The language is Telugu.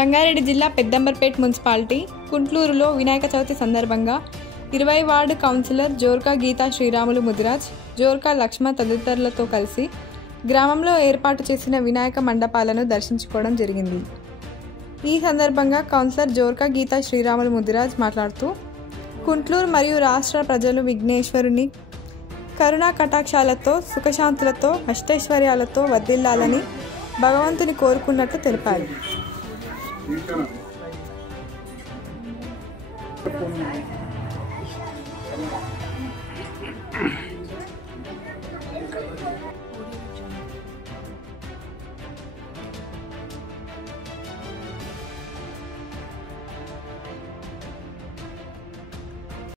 రంగారెడ్డి జిల్లా పెద్దంబర్పేట్ మున్సిపాలిటీ కుంట్లూరులో వినాయక చవితి సందర్భంగా 20 వార్డు కౌన్సిలర్ జోర్కా గీతా శ్రీరాములు ముదిరాజ్, జోర్కా లక్ష్మ తదితరులతో కలిసి గ్రామంలో ఏర్పాటు చేసిన వినాయక మండపాలను దర్శించుకోవడం జరిగింది. ఈ సందర్భంగా కౌన్సిలర్ జోర్కా గీతా శ్రీరాములు ముదిరాజ్ మాట్లాడుతూ కుంట్లూరు మరియు రాష్ట్ర ప్రజలు విఘ్నేశ్వరుని కరుణా కటాక్షాలతో సుఖశాంతులతో అష్టైశ్వర్యాలతో వర్ధిల్లాలని భగవంతుని కోరుకున్నట్లు తెలిపారు.